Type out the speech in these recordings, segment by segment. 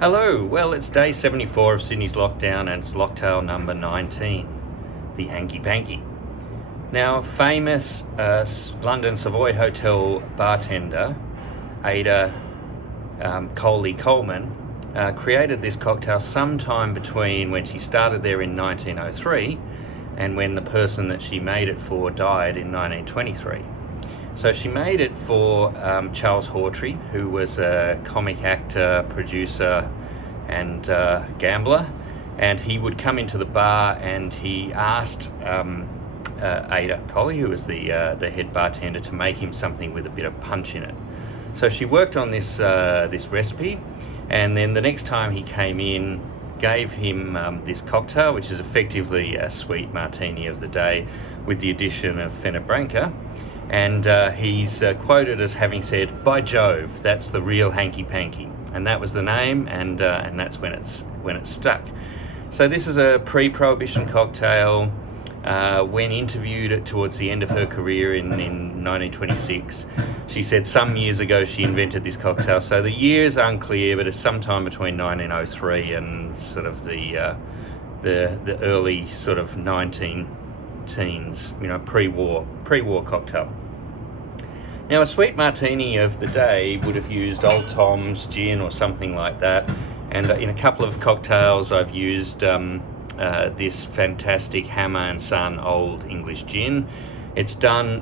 Hello, well it's day 74 of Sydney's lockdown and it's locktail number 19, the Hanky Panky. Now famous London Savoy Hotel bartender Ada Coley Coleman created this cocktail sometime between when she started there in 1903 and when the person that she made it for died in 1923. So she made it for Charles Hawtrey, who was a comic actor, producer, and gambler. And he would come into the bar and he asked Ada Coley, who was the head bartender, to make him something with a bit of punch in it. So she worked on this recipe, and then the next time he came in, gave him this cocktail, which is effectively a sweet martini of the day with the addition of Fernet Branca. And he's quoted as having said, "By Jove, that's the real Hanky Panky," and that was the name, and that's when it stuck. So this is a pre-prohibition cocktail. When interviewed towards the end of her career in 1926, she said some years ago she invented this cocktail. So the year is unclear, but it's sometime between 1903 and sort of the early sort of 19 teens, pre-war cocktail. Now a sweet martini of the day would have used Old Tom's gin or something like that, and in a couple of cocktails I've used this fantastic Hammer and Son Old English gin. It's done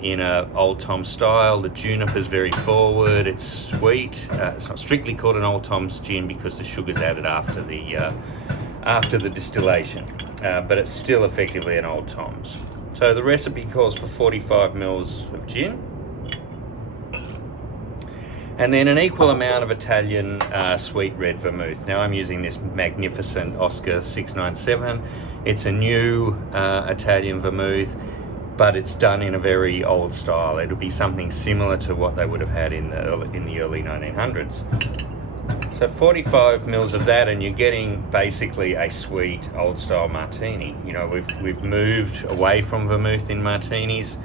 in a Old Tom style. The juniper's very forward, it's sweet. It's not strictly called an Old Tom's gin because the sugar's added after the distillation. But it's still effectively an Old Tom's. So the recipe calls for 45 mils of gin, and then an equal amount of Italian sweet red vermouth. Now I'm using this magnificent Oscar 697. It's a new Italian vermouth, but it's done in a very old style. It'll be something similar to what they would have had in the early 1900s. So 45 mils of that, and you're getting basically a sweet old style martini. You know, we've moved away from vermouth in martinis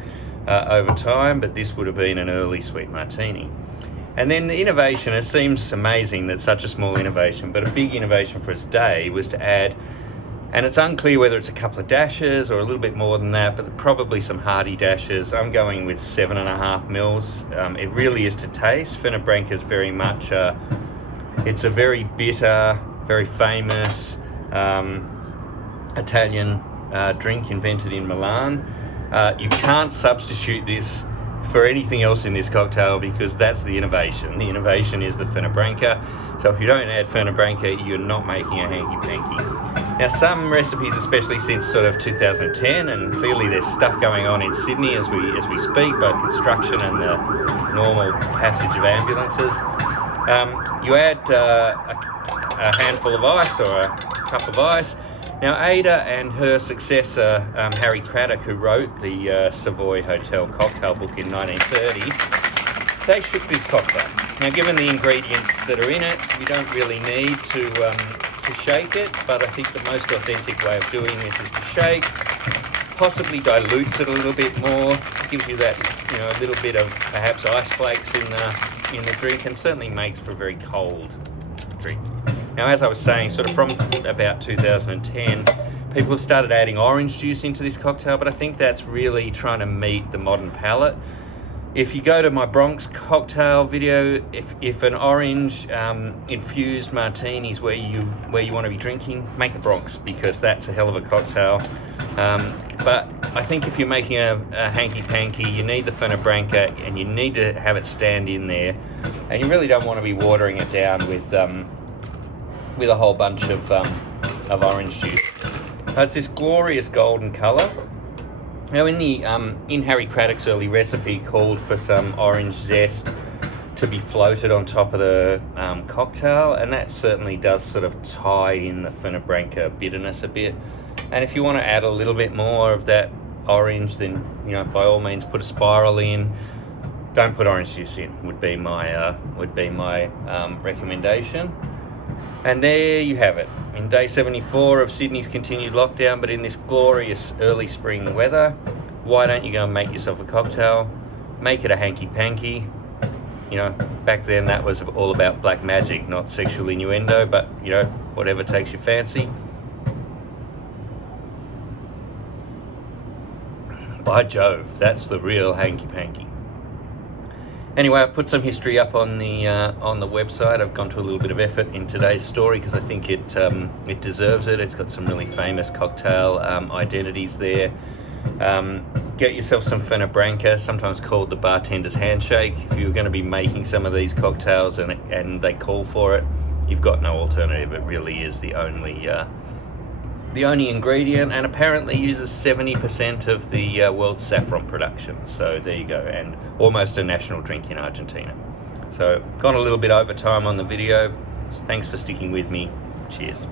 over time, but this would have been an early sweet martini. And then the innovation, it seems amazing that such a small innovation, but a big innovation for its day was to add, and it's unclear whether it's a couple of dashes or a little bit more than that, but probably some hearty dashes. I'm going with 7.5 mils. It really is to taste. Fernet Branca is very much it's a very bitter, very famous Italian drink invented in Milan. You can't substitute this for anything else in this cocktail because that's the innovation. The innovation is the Fernet Branca. So if you don't add Fernet Branca, you're not making a Hanky Panky. Now some recipes, especially since sort of 2010, and clearly there's stuff going on in Sydney as we speak, both construction and the normal passage of ambulances. You add a handful of ice or a cup of ice. Now Ada and her successor, Harry Craddock, who wrote the Savoy Hotel cocktail book in 1930, they shook this cocktail. Now given the ingredients that are in it, you don't really need to shake it, but I think the most authentic way of doing this is to shake, possibly dilutes it a little bit more, gives you that, a little bit of perhaps ice flakes in the drink, and certainly makes for a very cold drink. Now, as I was saying, sort of from about 2010, people have started adding orange juice into this cocktail, but I think that's really trying to meet the modern palate. If you go to my Bronx cocktail video, if an orange infused martini is where you want to be drinking, make the Bronx, because that's a hell of a cocktail. But I think if you're making a Hanky Panky, you need the Fernet Branca, and you need to have it stand in there, and you really don't want to be watering it down with a whole bunch of orange juice. It's this glorious golden colour. Now in Harry Craddock's early recipe called for some orange zest to be floated on top of the cocktail, and that certainly does sort of tie in the Fernet Branca bitterness a bit. And if you want to add a little bit more of that orange, then by all means put a spiral in. Don't put orange juice in. Would be my recommendation. And there you have it. In day 74 of Sydney's continued lockdown, but in this glorious early spring weather, why don't you go and make yourself a cocktail? Make it a Hanky Panky. you know, back then that was all about black magic, not sexual innuendo, but, you know, whatever takes your fancy. By Jove, that's the real hanky-panky. Anyway, I've put some history up on the website. I've gone to a little bit of effort in today's story because I think it deserves it. It's got some really famous cocktail identities there. Get yourself some Fernet Branca, sometimes called the bartender's handshake. If you're going to be making some of these cocktails and they call for it, you've got no alternative. It really is the only ingredient, and apparently uses 70% of the world's saffron production. So there you go, and almost a national drink in Argentina. So gone a little bit over time on the video. Thanks for sticking with me. Cheers.